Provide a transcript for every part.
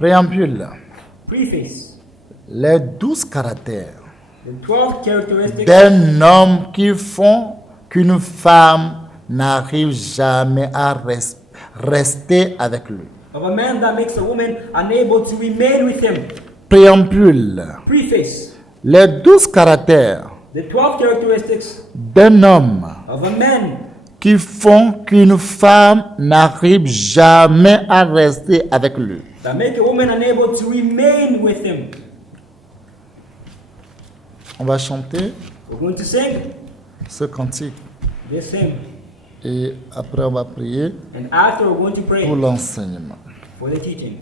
Préambule. Preface. Les 12 caractères The 12 characteristics d'un homme qui font qu'une femme n'arrive jamais à rester avec lui. of a man that makes a woman unable to remain with him. Préambule. Preface. Les 12 caractères The 12 characteristics d'un homme of a man qui font qu'une femme n'arrive jamais à rester avec lui. that make a woman unable to remain with him. On va chanter We're going to sing ce cantique this hymn. et après on va prier And after we're going to pray pour l'enseignement. for the teaching.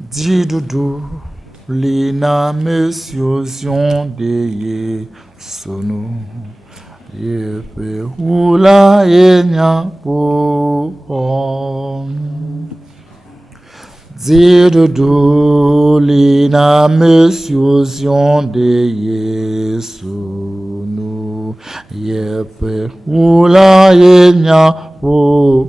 Didudu lina mesiozion de Yesu yepe hula enya po. Didudu lina mesiozion de Yesu yepe hula enya po.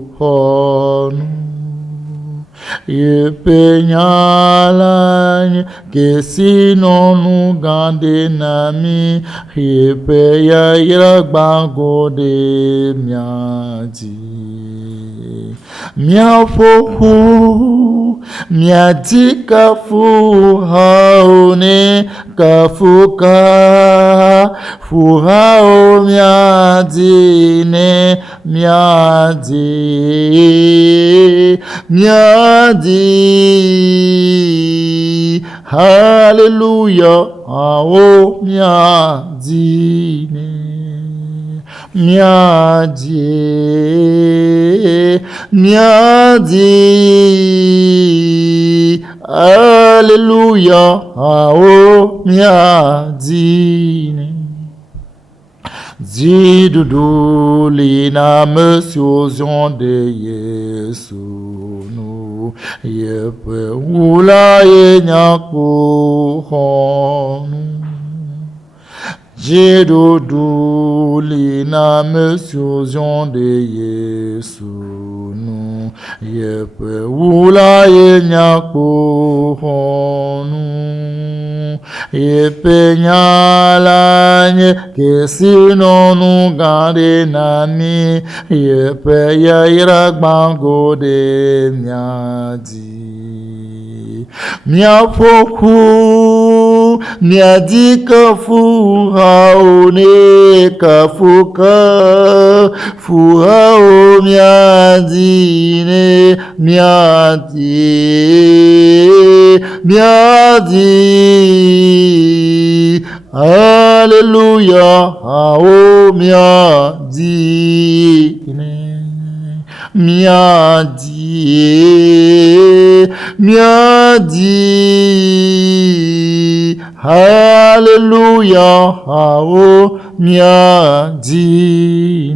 Yepenyalanye kesino nugande nami yepeya iragbango de miadi miafohu miadi kafu haone kafuka fuhao miadi ne miadi miadi hallelujah oh miadi ne miadi miadi hallelujah oh miadi ne Didudu lina mesiozion de Yesu yepe hula yenyaku honu. Didudu lina mesiozion de Yesu yepe hula yenyaku honu. Yepe nyalanye kesino nugande nami yepe ya iragbango de miadi miafoku miadi kafu haone kafuka fuhao miadi ne miadi miadi Alléluia, oh miadi, miadi, miadi, Alléluia, oh miadi.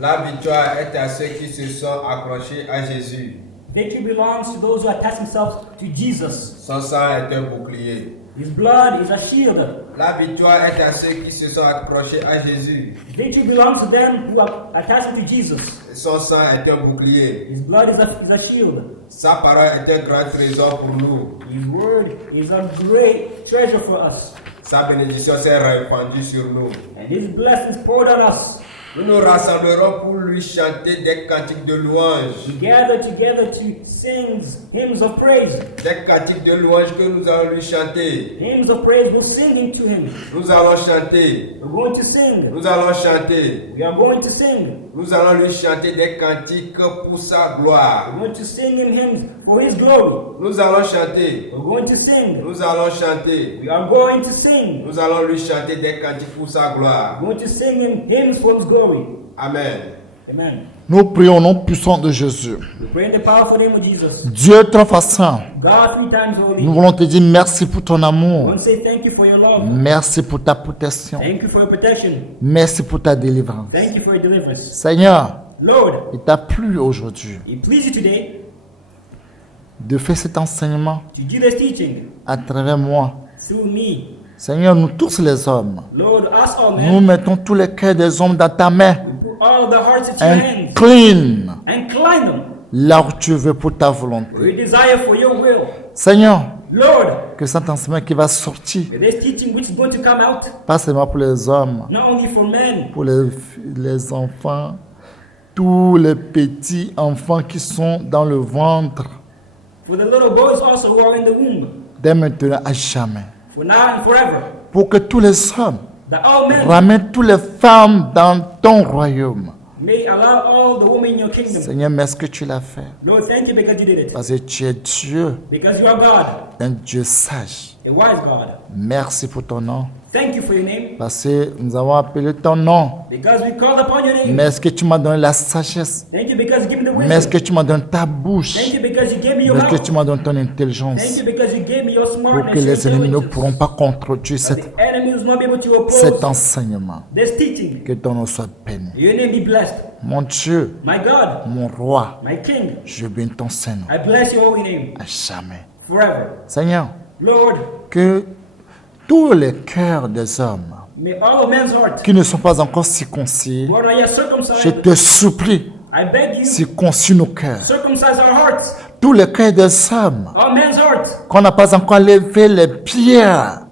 La victoire est à ceux qui se sont accrochés à Jésus. Victory belongs to those who attach themselves to Jesus. Son sang est un bouclier. His blood is a shield. La victoire est à ceux qui se sont accrochés à Jésus. Victory belongs to them who are attached to Jesus. Son sang est un bouclier. His blood is a shield. Sa parole est un grand trésor pour nous. His word is a great treasure for us. Sa bénédiction s'est répandue sur nous. And his blessings poured on us. Nous nous rassemblerons pour lui chanter des cantiques de louange. We gather together to sing hymns of praise. Des cantiques de louange que nous allons lui chanter. Hymns of praise we're singing to him. Nous allons chanter. We're going to sing. Nous allons chanter. We are going to sing. Nous allons lui chanter des cantiques pour sa gloire. We're going to sing him hymns for his glory. Nous allons chanter. We're going to sing. Nous allons chanter. We are going to sing. Nous allons lui chanter des cantiques pour sa gloire. We're going to sing him hymns for his glory. Amen. Amen. Nous prions au nom puissant de Jésus. We pray in the powerful name of Jesus. Dieu très saint, God 3 times holy. nous voulons te dire merci pour ton We amour. want to say thank you for your love. Merci pour ta protection. Thank you for your protection. Merci pour ta délivrance. Thank you for your deliverance. Seigneur, Lord, il t'a plu aujourd'hui it pleases you today de faire cet enseignement to do this teaching à travers moi. through me. Seigneur, nous tous les hommes, Lord, us all nous men, mettons tous les cœurs des hommes dans ta main. we put all the hearts into your hands. Incline Incline them. là où tu veux pour ta For volonté. your desire for your will. Seigneur, Lord, que cet enseignement qui va sortir, this teaching which is going to come out, pas seulement pour les hommes, not only for men, pour les enfants, tous les petits enfants qui sont dans le ventre, for the little boys also who are in the womb, dès maintenant à jamais. for now and forever, Pour que tous les hommes that all men ramènent toutes les femmes dans ton royaume. may allow all the women in your kingdom. Seigneur, merci que tu l'as fait. Lord, thank you because you did it. Parce que tu es Dieu, Because you are God, un Dieu sage. a wise God. Merci pour ton nom. Thank you for your name. Parce que nous avons appelé ton nom. Because we called upon your name. Merci que tu m'as donné la sagesse. Thank you because you gave me the Merci wisdom. que tu m'as donné ta bouche. Thank you because you gave me your Merci que mouth. tu m'as donné ton Thank intelligence. you because you gave me your Pour smartness. que les your ennemis ne intelligence. pourront pas contredire That the enemy will not be able to cet oppose enseignement. this teaching. Que ton nom soit béni. Your name be blessed. Mon Dieu, My God, mon roi, my King, je bénis ton Saint-Nom I bless your holy name à jamais. forever. Seigneur, Lord, que tous les cœurs des hommes may all of men's hearts qui ne sont pas encore circoncis, who are not yet je circumcised, te supplie, I beg you, circoncis nos cœurs. circumcise our hearts, Tous les cœurs des hommes all men's hearts, qu'on n'a pas encore levé les pierres,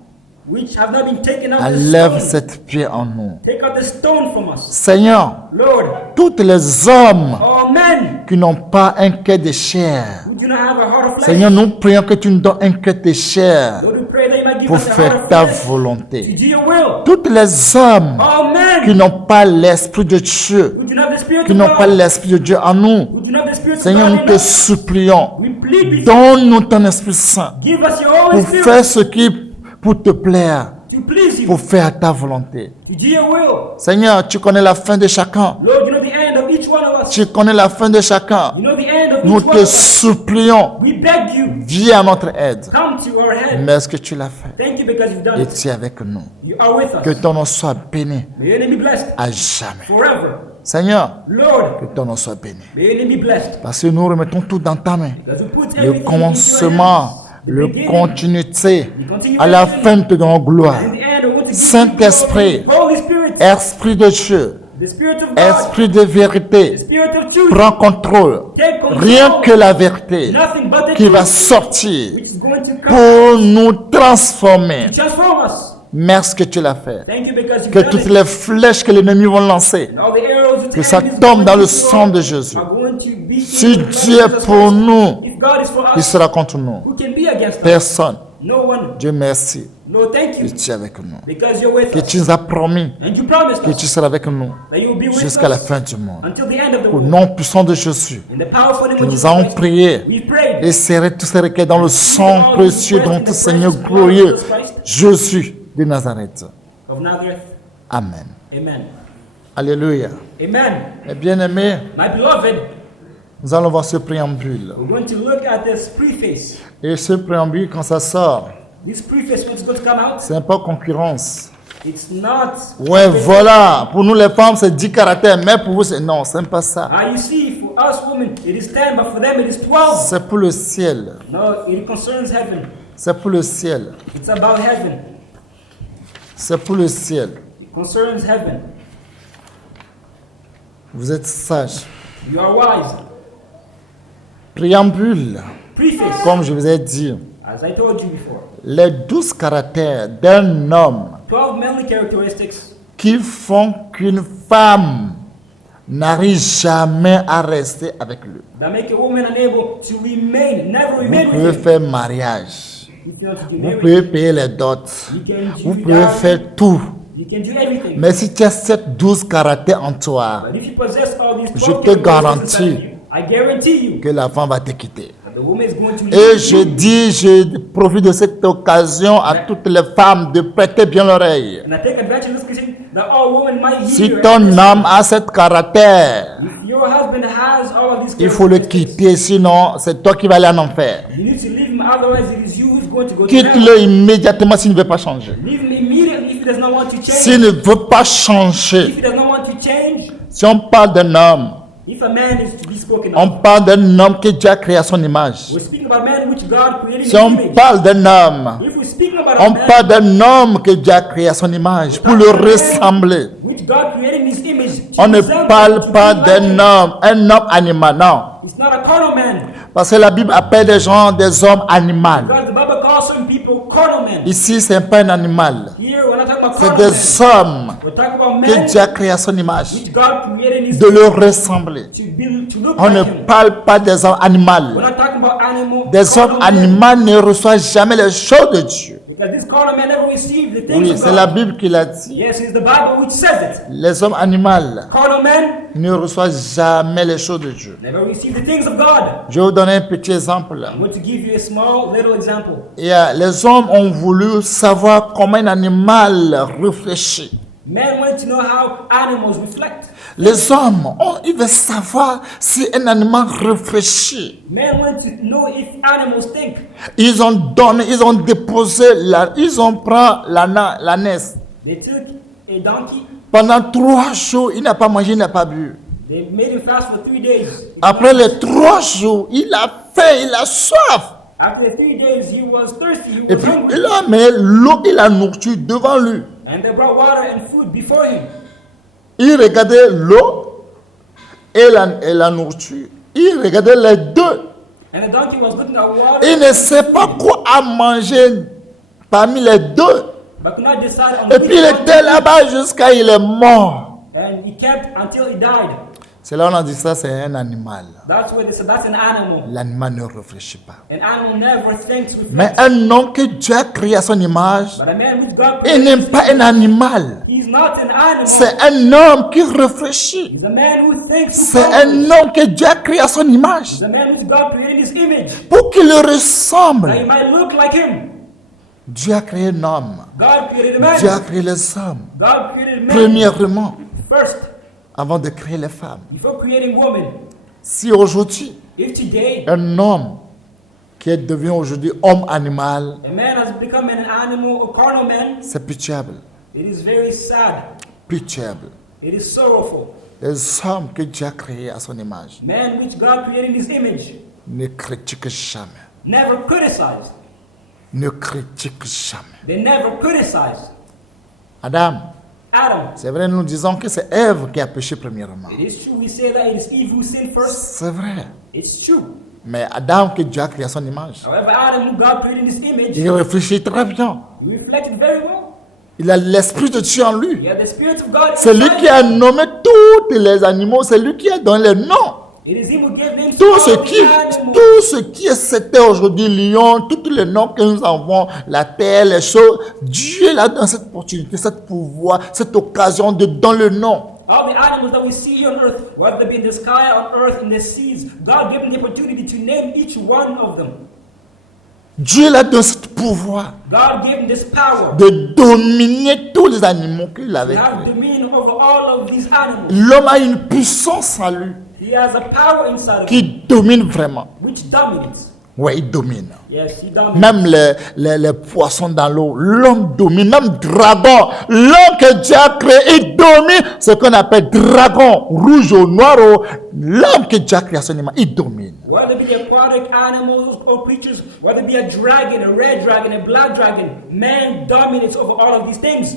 which have not been taken out the enlève stone. cette pierre en nous. Take out the stone from us. Seigneur, Lord, tous les hommes all men qui n'ont pas un cœur de chair, who do not have a heart of flesh, Seigneur, nous prions que tu nous donnes un cœur de chair Lord, we pray that you might give pour us a heart faire of ta flesh to volonté. do your will. Tous les hommes All qui men n'ont pas l'Esprit de Dieu, who do not have the Spirit qui of n'ont pas God, l'Esprit de Dieu en nous, who do not have the Spirit of Seigneur, God nous in te us, supplions, we plead with you. donne-nous ton Esprit Saint Give us your Holy pour Spirit faire ce qui pour te plaire, to please you, pour faire ta volonté. to do your will. Seigneur, tu connais la fin de chacun. Lord, you know the end of each one of us. Tu connais la fin de chacun. You know the end of Nous each one te of us. supplions, We beg you, viens à notre aide. come to our head. Merci que tu l'as fait. Thank you because you've done Et it. tu es avec nous. You are with Que us. ton nom soit béni May your name be blessed à jamais. forever. Seigneur, Lord, que ton nom soit béni. may your name be blessed. Parce que nous remettons tout dans ta main. Because we put Le everything into your commencement, hands. The le beginning, continuité, the continuation, à la fin de ton gloire. and the end, we want to give Saint-Esprit, you glory. Holy Spirit, Esprit de Dieu, the Spirit of God, Esprit de the vérité, Spirit of truth, prends contrôle. take control. Rien que la vérité Nothing but the qui va truth, sortir which is going to come pour nous transformer. to transform us. Merci que tu l'as fait. Thank you because you've Que done toutes it. les flèches que l'ennemi va lancer, And all the arrows that que the ça enemy is tombe going dans to le throw sang de Jésus. are going to be Si in the blood Dieu of est Jesus pour Christ. nous, If God is for qui us, sera contre nous? who can be against us? Personne. No one. Dieu merci. Lord, thank Que you tu es avec nous. because you're with Que us. tu nous as promis And you promised que us tu seras avec nous that you will be with jusqu'à la us fin du monde. until the end of the Au world. nom puissant de Jésus, In the powerful name of nous Jesus avons Christ, prié we prayed. et serré tous ces requêtes dans le sang précieux de notre Seigneur glorieux, Jésus de Nazareth. Of Nazareth. Amen. Amen. Alléluia. Amen. Mes bien-aimés, My beloved, nous allons voir ce préambule. we're going to look at this preface. Et ce préambule, quand ça sort, This preface which is going to come out, c'est pas concurrence. it's not. Ouais, voilà. Pour nous, les femmes, c'est 10 caractères. Mais pour vous, c'est non, c'est pas ça. You see, for us women, it is 10, but for them it is 12. C'est pour le ciel. No, it concerns heaven. C'est pour le ciel. It's about heaven. C'est pour le ciel. It concerns heaven. Vous êtes sages. You are wise. Préambule, Preface, comme je vous ai dit, as I told you before. les 12 caractères d'un homme 12 manly characteristics qui font qu'une femme n'arrive jamais à rester avec lui. that make a woman unable to remain, never Vous remain pouvez with him. faire mariage. If you want to get Vous married, pouvez payer les dots. you can Vous do pouvez that. faire tout. You can do everything. Mais si tu as ces 12 caractères en toi, But if you possess all these 12 je te characteristics garantis inside of you, I guarantee you que la femme va te quitter. that the woman is going to Et leave je you. dis, je profite de cette occasion à toutes les femmes de prêter bien l'oreille. And I take advantage of this question that all women might hear. Si you. ton homme a ce caractère, If your husband has all of these il faut le characteristics, quitter, sinon c'est toi qui vas aller en enfer. you need to leave him, otherwise it is you who's going to go to hell. Quitte-le immédiatement s'il ne veut pas changer. Leave him immediately if he does not want to change. S'il ne veut pas changer, If he does not want to change, si on parle d'un homme, if a man is to be spoken on of, parle d'un homme qui est déjà créé à son image. we're speaking about man which God created in Si his on image. parle d'un homme, If we're speaking about on a man parle d'un homme qui est déjà créé à son image pour le ressembler. which God created in His image. to On ne resemble, parle to pas be like d'un Him. homme animal, non. It's not a carnal man. Parce que la Bible appelle des gens des hommes animaux. Because the Bible calls some people carnal men. Ici, ce n'est pas un animal. Here we're not talking about C'est carnal des men. hommes We're talking about que men Dieu a créés à son image. which God created in His De leur image ressembler. to look On ne like Him. parle pas des hommes We're animaux. not talking about animal. Des hommes carnal men, animaux ne reçoivent jamais les choses de Dieu. because this carnal man never received the things Oui, of c'est la God. Bible qui l'a dit. Yes, it's the Bible which says it. Les hommes animaux Carnal men ne reçoivent jamais les choses de Dieu. never receive the things of God. Je vais vous donner un petit exemple. I'm going to give you a small little example. Les hommes ont voulu savoir comment un animal réfléchit. Men wanted to know how animals reflect. Les hommes, ils veulent savoir si un animal réfléchit. Men want to know if animals think. Ils ont déposé, ils ont pris l'ânesse. They took a donkey, Pendant 3 jours, il n'a pas mangé, il n'a pas bu. they made him fast for 3 days. Après les 3 jours, il a faim, il a soif. After the 3 days, he was thirsty, he Et was puis, hungry. il a mis l'eau et la nourriture devant lui. And they brought water and food before him. Il regardait l'eau et la nourriture. Il regardait les deux. And the donkey was looking at water, Il ne sait pas quoi à manger parmi les deux. but could not decide on Et which puis il one to était eat. là-bas jusqu'à il est mort. And he kept until he died. C'est là où on a dit ça, c'est un animal. That's where they said that's an animal. L'animal ne réfléchit pas. An animal never thinks with Mais un homme que Dieu a créé à son image, But a man which God il n'est created, pas un animal. he's not an animal. C'est un homme qui réfléchit. He's a man who thinks. who C'est ponders. un homme que Dieu a créé à son image He's a man which God created in his image. pour qu'il le That he ressemble. might look like him. Dieu a créé un homme. God created a man. Dieu a créé les hommes. God created man Premièrement, first avant de créer les femmes. before creating woman. Si aujourd'hui, If today un homme qui est devenu aujourd'hui homme animal, a man has become an animal, a carnal man, c'est pitiable. it is very sad. Pitiable. It is sorrowful. Les hommes que Dieu a créés à son image Man which God created in his image ne critiquent jamais. never criticized. Ne critiquent jamais. They never criticized. Adam, Adam. c'est vrai, nous disons que c'est Ève qui a péché premièrement. It is true. We say that it is Eve who sinned first. C'est vrai. It's true. Mais Adam que Dieu a créé à son image, However, Adam, who God created in his image, il réfléchit très bien. he reflected very well. Il a l'esprit de Dieu en lui. He had the Spirit of God. C'est lui inside qui him. a nommé tous les animaux, c'est lui qui a donné les noms. It is him who gave names to Tout all ce the animals. qui c'était aujourd'hui lion, tous les noms que nous avons, la terre, les choses, Dieu a donné cette opportunité, cette pouvoir, cette occasion de donner le nom. All the animals that we see here on earth, whether they be in the sky, on earth, in the seas, God gave them the opportunity to name each one of them. Dieu a donné ce pouvoir God gave them this power de dominer tous les animaux qu'il avait to have créés. dominion over all of these animals. L'homme a une puissance en lui He has a power inside of him qui domine vraiment. which dominates. Oui, il domine. Yes, he dominates. Même les poissons dans l'eau, l'homme domine, même dragon, l'homme que Dieu a créé, il domine ce qu'on appelle dragon, rouge ou noir, l'homme que Dieu a créé à son image, il domine. Whether it be aquatic animals or creatures, whether it be a dragon, a red dragon, a black dragon, man dominates over all of these things.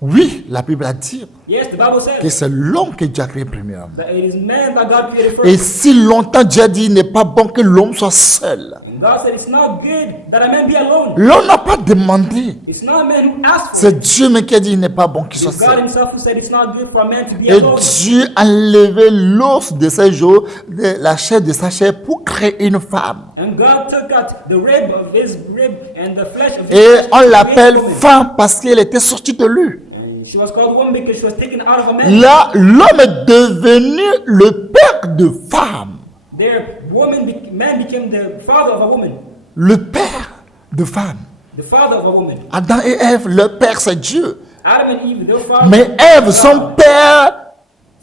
Oui, la Bible a dit Yes, the Bible que says c'est l'homme que Dieu a créé premièrement. that it is man that God created Et first. si longtemps Dieu a dit, il n'est pas bon que l'homme soit seul. And God said it's not good that a man be alone. L'homme n'a pas demandé. It's not a man who asked for C'est it. Dieu même qui a dit, il n'est pas bon qu'il soit It's God seul. himself who said it's not good for a man to be Et alone. Dieu a enlevé l'os de ses jours, la chair de sa chair pour créer une femme. And God took out the rib of his rib and the flesh of his Et flesh on and l'appelle created a woman. femme parce qu'elle était sortie de lui. And she was called woman because she was taken out of a man. Là, l'homme est devenu le père de femme. There, man became the father of a woman. Le père de femme. The father of a woman. Adam et Ève, leur père c'est Dieu. Adam and Eve, their father. Mais Ève, is son God. père,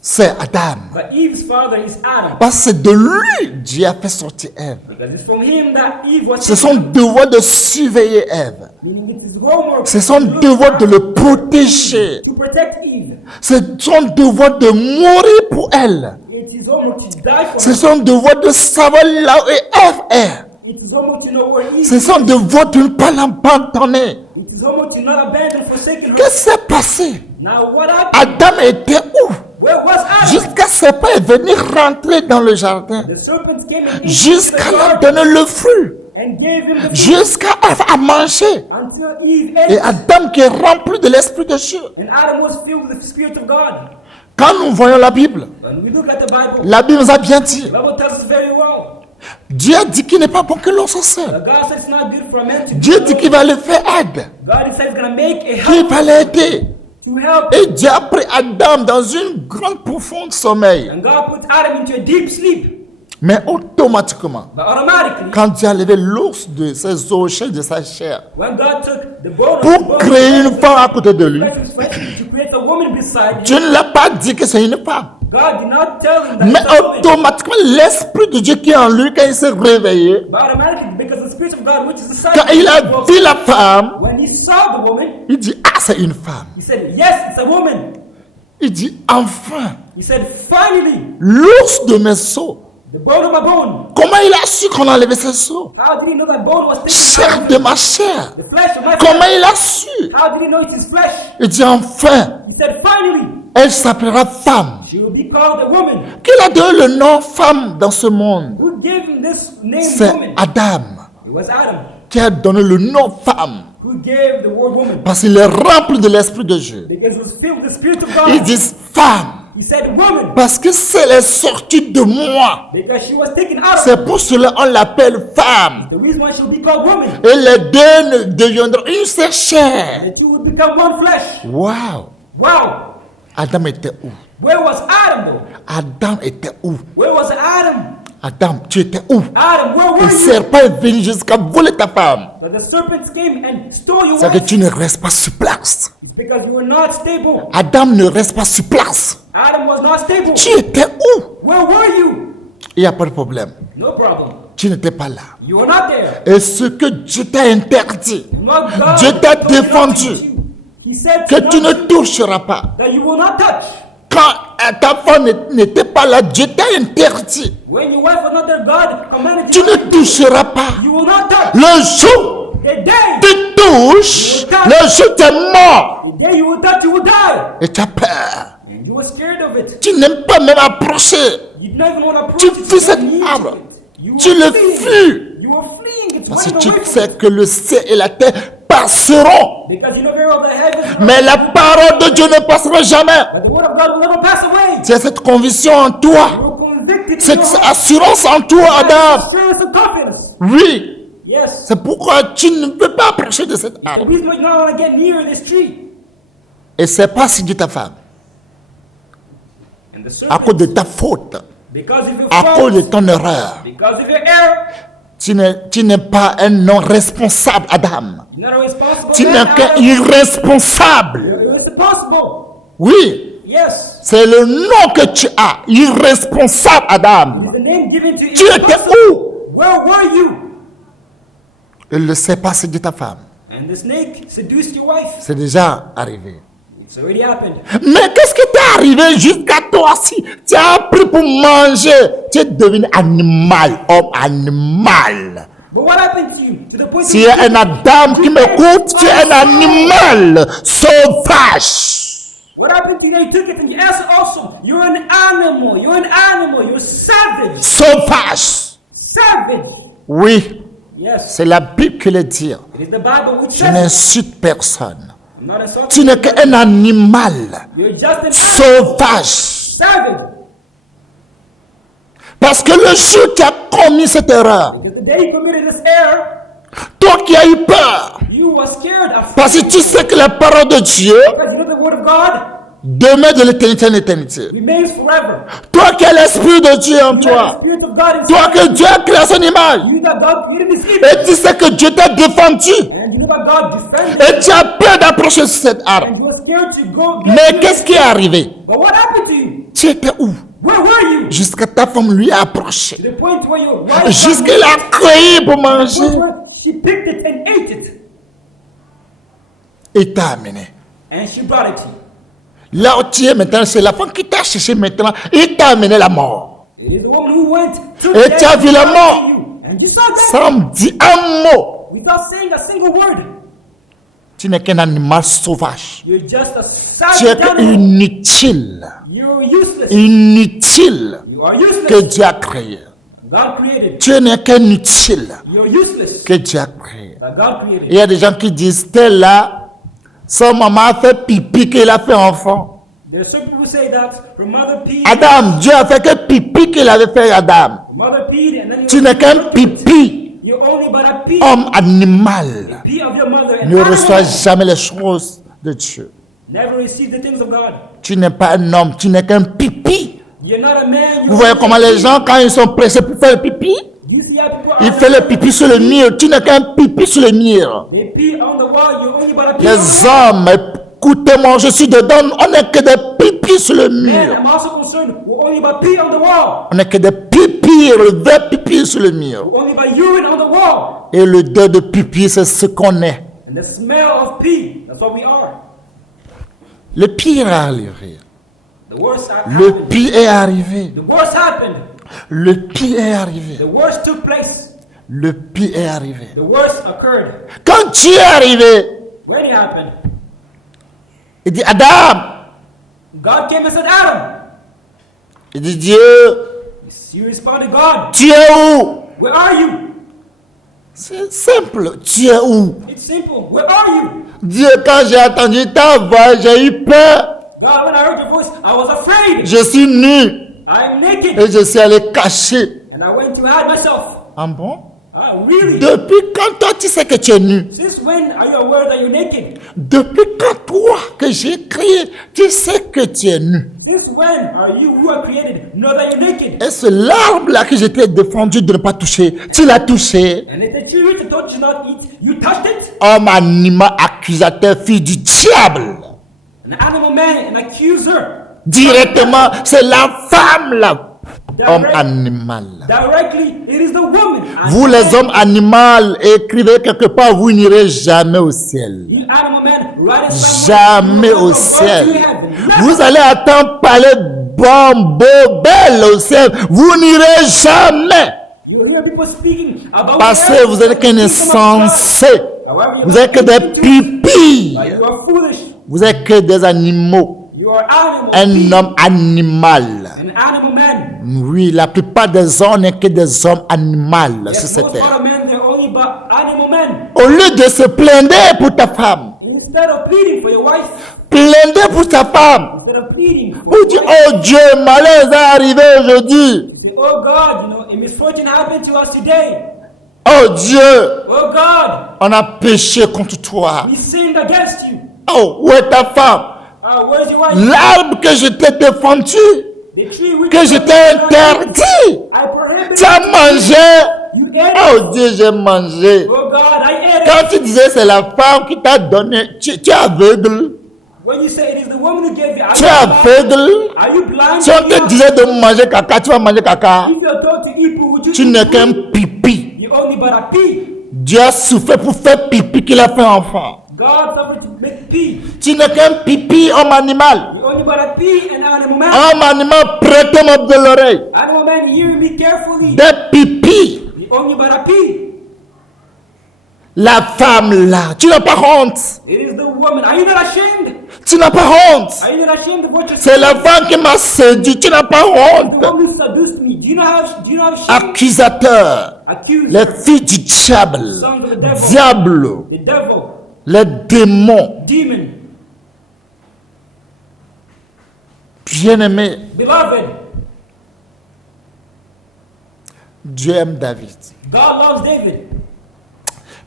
c'est Adam. But Eve's father is Adam. Parce que c'est de lui Dieu a fait sortir Ève. Because it's from him that Eve was C'est son devoir de surveiller Ève. meaning it's his homework C'est son to look devoir de after- le protéger. to protect Eve. C'est son devoir de mourir pour elle. It's his homework to die for C'est her. son devoir de savoir là où Ève est. It's his homework to know where Eve C'est is. son devoir de ne pas l'abandonner. It's his homework to not abandon, forsaken her. Qu'est-ce qui s'est passé? Now what happened? Adam était où? Where was Adam? Jusqu'à ce pas est venu rentrer dans le jardin. The serpents came and ate Jusqu'à the leur garden donner le fruit. and gave him the fruit Jusqu'à à manger. until Eve Et ate. Adam qui est rempli de l'Esprit de Dieu. And Adam was filled with the Spirit of God. Quand nous voyons la Bible, And we look at the Bible. la Bible nous a bien dit. The Bible tells us very well. Dieu dit qu'il n'est pas bon que l'on soit seul. That God said it's not good for a man to be Dieu dit alone. qu'il va le faire aide. God said he's going to make a Qu'il help va l'aider. to help. Et Dieu a pris Adam dans une grande profonde sommeil. And God put Adam into a deep sleep. Mais automatiquement, But automatically, quand Dieu a levé l'os de ses os, de sa chair, when God took the bone of pour créer une femme à côté de lui, to create a woman beside Dieu him, ne l'a pas dit que c'est une femme. God did not tell him that Mais it's a woman. automatiquement, l'Esprit de Dieu qui est en lui, quand il s'est réveillé, But automatically, because the Spirit of God, which is the quand il a Son, vu la femme, when he saw the woman, il dit, ah, c'est une femme. he said, yes, it's a woman. Il dit, enfin, He said, finally, l'os de mes os. the bone of my bone. Comment il a su qu'on a enlevé ses os? How did he know that bone was taken Chair out of de him? ma chair. The flesh of my Comment flesh. il a su? How did he know it's his flesh? Il dit, enfin, He said, finally, elle s'appellera femme. she will be called a woman. Qui a donné le nom femme dans ce monde? Who gave him this name, C'est woman? Adam It was Adam. qui a donné le nom femme. Who gave the word woman? Parce qu'il est rempli de l'Esprit de Dieu. Because it was filled with the Spirit of Ils God. disent femme. He said, woman. Parce que c'est est sortie de moi. Because she was taken out of C'est pour cela qu'on l'appelle femme. the reason why she will be called woman. Et les deux deviendront une seule chair. The two would become one flesh. Wow. Wow. Adam était où? Where was Adam though? Adam était où? Where was Adam? Adam, tu étais où? Adam, where Le were you? serpent est venu jusqu'à voler ta femme. But the serpents came and stole your C'est que wife. tu ne restes pas sur place. It's because you were not stable. Adam ne reste pas sur place. Adam was not stable. Tu étais où? Where were you? Il n'y a pas de problème. No problem. Tu n'étais pas là. You were not there. Et ce que Dieu t'a interdit, Not God. Dieu t'a told you not to défendu touch you. He said que to tu not ne to- toucheras pas. that you will not touch. Quand ta femme n'était pas là, Dieu t'a interdit. When your wife was not there, God commanded Tu you. ne toucheras pas. You will not touch. Le jour The day, où tu touches, le jour où tu es mort. the day you will touch, you will die. Et tu as peur. And you were scared of it. Tu n'aimes pas même approcher. You didn't even want to approach Tu it. fuis You cet didn't need arbre. it. You Tu were le fleeing. fuis. You were fleeing. It's Parce que running tu away from sais it. que le ciel et la terre passeront. Because you know very well that heaven. Mais la parole de Dieu ne passera jamais. But the word of God will never pass away. Tu as cette conviction en toi. You're convicted in Cette your heart. assurance en toi, Adam. Assurance and confidence. Oui. Yes. C'est pourquoi tu ne peux pas approcher de cet The arbre. reason why you don't want to get near this tree. Et c'est pas si Dieu ta femme. And the À serpent, cause de ta faute. because of your À cause de fault, ton erreur. because of your error, Tu n'es pas un non responsable, Adam. you're not a responsible Tu n'es man. qu'un Adam. irresponsable. You're irresponsible. Oui. Yes. C'est le nom que tu as. Irresponsable, Adam. It's the name given to Tu étais irresponsible. où? Where were you? Il ne sait pas si Dieu ta femme. And the snake seduced your wife. C'est déjà arrivé. It's already happened. Mais qu'est-ce qui t'est arrivé jusqu'à toi si tu as appris pour manger? Tu es devenu animal, homme animal. But what happened to you? To the point Tu es un Adam qui m'écoute, tu es un animal sauvage. What happened to you? You took it and you answered also. You're an animal. You're an animal. You're savage. Sauvage. Savage. Oui, Yes. c'est la Bible qui le dit. It is the Bible which Tu says it. n'insultes personne. I'm not insulting. Tu n'es qu'un animal You're just an animal. sauvage. Savage. Parce que le jour où tu as commis cette erreur, Because the day you committed this error, toi qui as eu peur, you were scared of parce que tu sais que la parole de Dieu because you know the word of God demeure de l'éternité en éternité. remains forever. Toi qui as l'Esprit de Dieu en You have the toi, Spirit of God inside toi que Dieu a créé à son image, you that God created this image. et tu sais que Dieu t'a défendu, And you know that God defended et tu as peur d'approcher sur cet arbre. and you were scared to go get Mais to qu'est-ce it. qui est arrivé? But what happened to you? Tu étais où? Where were you? Jusqu'à ta femme lui a approché. To the point where your wife Jusqu'à la cueilli pour manger she picked it and ate it. et t'a amené. And she brought it to you. Là où tu es maintenant, c'est la femme qui t'a cherché maintenant et t'a amené la mort. It is the woman who went to Et tu as vu la brought mort. to you. And you saw that Sans dire un mot. without saying a single word. Tu n'es qu'un animal sauvage. You're just a Tu es savage animal. inutile. You're useless. Inutile You are que useless. Dieu a créé. God created. Tu n'es qu'un utile You're useless. que Dieu a créé. That God created. Il y a des gens qui disent, tel là, son maman a fait pipi qu'il a fait enfant. There's some people who say that her mother peed. Adam, Dieu a fait que pipi qu'il avait fait Adam. Her mother peed and then Tu n'es qu'un pipi. You're only but a pee. Homme animal Pee of your mother. And ne animal. reçoit jamais les choses de Dieu. Never receive the things of God. Tu n'es pas un homme, tu n'es qu'un pipi. You're not a man. You're Vous voyez only comment a les pee. gens, quand ils sont pressés pour faire le pipi, You see how people ils are. font le pipi sur le mur. Tu n'es qu'un pipi sur le mur. They pee on the wall. You're only but a pee. Les on the wall. hommes, écoutez-moi, je suis dedans, on n'est que des pipis sur le Man, mur. I'm also concerned. We're only but pee on the wall. On n'est que des pipis, le vrai pipi sur le mur. We're only but urine on the wall. Et le deuil de pipi, c'est ce qu'on est. And the smell of pee. That's what we are. Le pire est arrivé. The worst Le happened. pire est arrivé. The worst happened. Le pire est arrivé. The worst took place. Le pire est arrivé. The worst occurred. Quand Dieu est arrivé, When it happened, il dit Adam. God came and said, Adam. Il dit Dieu, You responded, God, tu es où? where are you? C'est simple. Tu es où? It's simple. Where are you? Dieu, quand j'ai entendu ta voix, j'ai eu peur. God, when I heard your voice, I was afraid. Je suis nu I'm naked. et je suis allé cacher. And I went to hide myself. Ah bon? Ah, really? Depuis quand toi tu sais que tu es nu? Since when are you aware that you're naked? Depuis quand toi que j'ai créé, tu sais que tu es nu? Since when are you who are created know that you're naked? Et ce l'arbre là que j'étais défendu de ne pas toucher, tu l'as touché. And if the tree which I told you not eat, you touched it? Homme animal accusateur, fille du diable. An animal man, an accuser. Directement, c'est la femme là. Homme Direct- animal. Directly, it is the woman. Vous les hommes animaux, écrivez quelque part, vous n'irez jamais au ciel. You animal man, write it somewhere. Jamais You will au not go ciel. to heaven. Never. Vous allez attendre parler bon, beau, belle au ciel. Vous n'irez jamais. You will hear people speaking about Parce que heaven, vous êtes qu'un the kingdom of God. insensé. However, you Vous êtes que des listen to it, pipis. you are foolish. Vous êtes que des animaux. You are animal. Un homme animal. An animal man. Oui, la plupart des hommes n'est que des hommes animaux sur Yes, cette most terre. part of men, they're only but animal men. Au lieu de se plaindre pour ta femme, Instead of pleading for your wife, plaindre pour ta femme. instead of pleading for Vous your dites, wife, oh Dieu, malheur est arrivé aujourd'hui. say, oh God, you know, a misfortune happened to us today. Oh Dieu, Oh God, on a péché contre toi. we sinned against you. Oh, où est ta femme? Where's your wife? L'arbre que je t'ai défendu, The tree which que je t'ai interdit. I prohibited Tu as mangé. you ate it. Oh Dieu, j'ai mangé. Oh God, I ate it. Quand tu disais c'est la femme qui t'a donné, tu es aveugle. When you say it is the woman who gave you, Tu es aveugle. are you blind? Si on te disait de manger caca, tu vas manger caca. If you're told to eat poo, would you Tu eat n'es poo? qu'un pipi. You only but a pee. Dieu a souffert pour faire pipi qu'il a fait enfant. God suffered to make pee. Tu n'es qu'un pipi, homme animal. You only but a pee and animal man. Homme animal, prête-moi de l'oreille. Animal man, hear me carefully. Des pipis. You only but a pee. La femme là, tu n'as pas honte. It is the woman. Are you not ashamed? Tu n'as pas honte. Are you not ashamed of what you're C'est saying? la femme qui m'a séduit. Tu n'as pas The honte. woman who seduced me. Do you not have shame? Accusateur. Accused. Les filles du diable. Sons of the devil. Diable. The devil. Les démons. Demon. Bien-aimé, Beloved. Dieu aime David. God loves David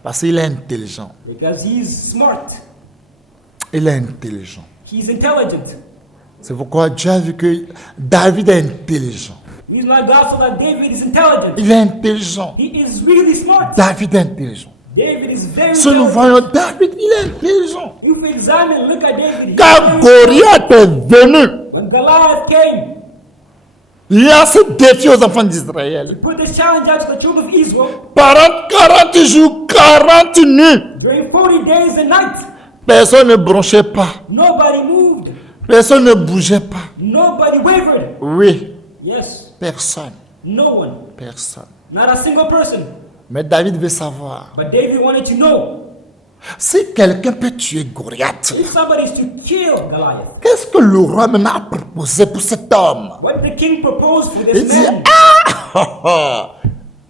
Parce qu'il est intelligent. because he's smart. Il est intelligent. He's intelligent. C'est pourquoi Dieu a vu que David est intelligent. The reason why God saw that David is intelligent. Il est intelligent. He is really smart. David est intelligent. David is very Si nous intelligent. voyons David, il est intelligent. If you examine, look at David. Quand Goliath est venu, When Goliath came, il a ce défi aux enfants d'Israël. put this challenge out to the children of Israel 40 jours, 40 nuits. during 40 days and nights. Personne ne bronchait pas. Nobody moved. Personne ne bougeait pas. Nobody wavered. Oui, Yes, personne. no one. Personne. Not a single person. Mais David veut savoir. But David wanted to know. Si quelqu'un peut tuer Goliath, If somebody is to kill Goliath, qu'est-ce que le roi maintenant a proposé pour cet homme? what did the king propose for Il this dit, man?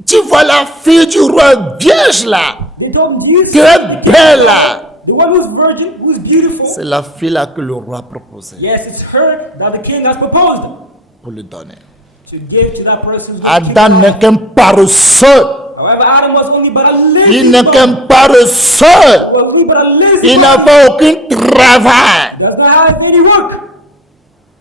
tu vois la fille du roi vierge là, They told him, "You très see the king, belle là. the one who's virgin, who's beautiful. C'est la fille là que le roi a proposé Yes, it's her that the king has proposed pour lui donner. to give to that person. who's Adam king. n'est qu'un paresseux. However, Adam was only but a lazy Il n'est man. qu'un paresseux. Was only but a lazy Il n'a man. fait aucun travail. Does not have any work.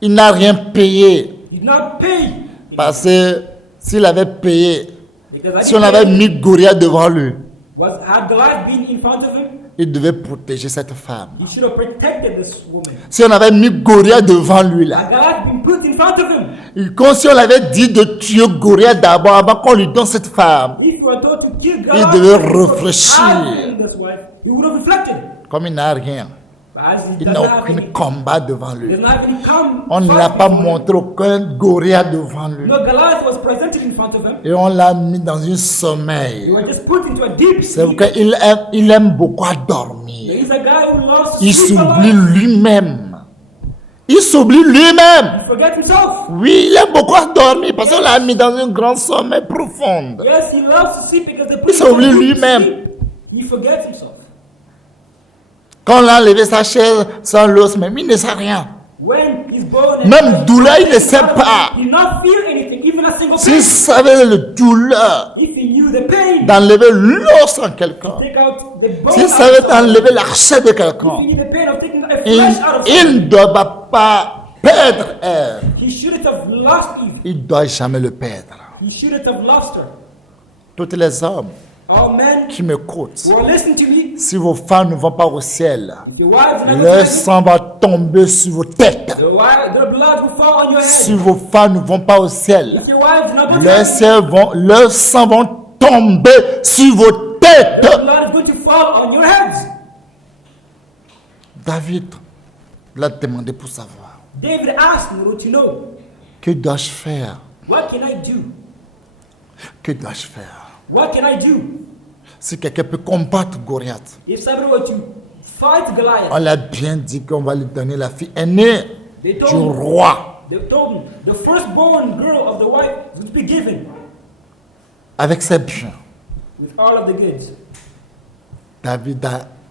Il n'a rien payé. He's not paid. Parce que s'il avait payé, Because si on avait mis Goliath devant lui, had Goliath been in front of him, il devait protéger cette femme. he should have protected this woman. Si on avait mis Goliath devant lui là, Had Goliath been put in front of him, comme si on avait dit de tuer Goliath d'abord avant qu'on lui donne cette femme, if you were told to kill Goliath, devait before réfléchir. having this wife, he would have reflected. comme il n'a rien, But as he il does n'a not have aucun any, combat devant does lui. not have any On ne fight l'a pas before him. montré aucun Goliath devant lui. No, Goliath was presented in front of him. Et on l'a mis dans un They sommeil. were just put into a deep C'est sleep. pourquoi il aime beaucoup à dormir. He's a guy who loves to Il sleep a s'oublie lot. lui-même. Il s'oublie lui-même. He forgets himself. Oui, il aime beaucoup à dormir parce qu'on l'a mis dans un grand sommeil profond. Yes, he loves to sleep because they put Il him in s'oublie a deep lui-même. sleep. He forgets himself. Quand on a enlevé sa chaise sans l'os, même il ne sait rien. When he's born, Même douleur, il ne sait pas. He did not feel anything, even a single S'il pain. savait le douleur If he knew the pain, d'enlever l'os en quelqu'un, take out the bone. s'il out savait of someone. enlever la chair de If quelqu'un, he knew the pain of taking a il flesh out of il someone, ne doit pas perdre Ève. he shouldn't have lost Eve. Il ne doit jamais le perdre. He shouldn't have lost her. Tous les hommes All men qui m'écoutent, who are listening to me, si vos femmes ne vont pas au ciel, the wives are not leur going sang va tomber sur vos têtes. the blood will fall on your Si head. vos femmes ne vont pas au ciel, If your wives are not going to leur sang vont tomber sur vos têtes. the blood is going to fall on your heads. David l'a demandé pour savoir. David asked me to know, Que dois-je faire? what can I do? Que dois-je faire? What can I do? Si quelqu'un peut combattre Goliath, If somebody were to fight Goliath, on l'a bien dit qu'on va lui donner la fille aînée they du told, roi they told him the firstborn girl of the wife would be given avec ses biens. with all of the goods. David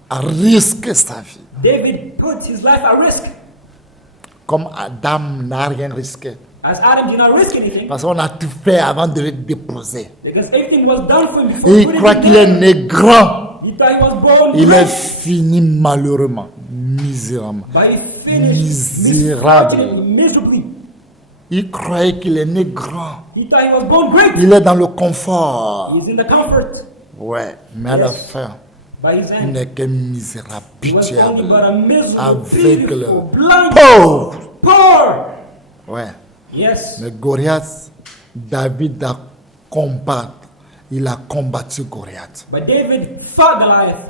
a risqué sa vie. David put his life at risk, Comme Adam n'a rien risqué. as Adam did not risk anything, Parce qu'on a tout fait avant de le déposer. because everything was done for him before Et il putting croit him qu'il est there. né grand. He thought he was born Il est great, fini malheureusement, misérablement. but he finished Misérable. miserably. Il croyait qu'il est né grand. He thought he was born great. Il est dans le confort. He's in the comfort Ouais, mais à la fin, by his il hand. n'est qu'un misérable, He was only but a pitiable, miserable, aveugle, beautiful, blind, pauvre. poor. Ouais, Yes. mais Goliath, David a combattu. Il a combattu Goliath. But David fought Goliath.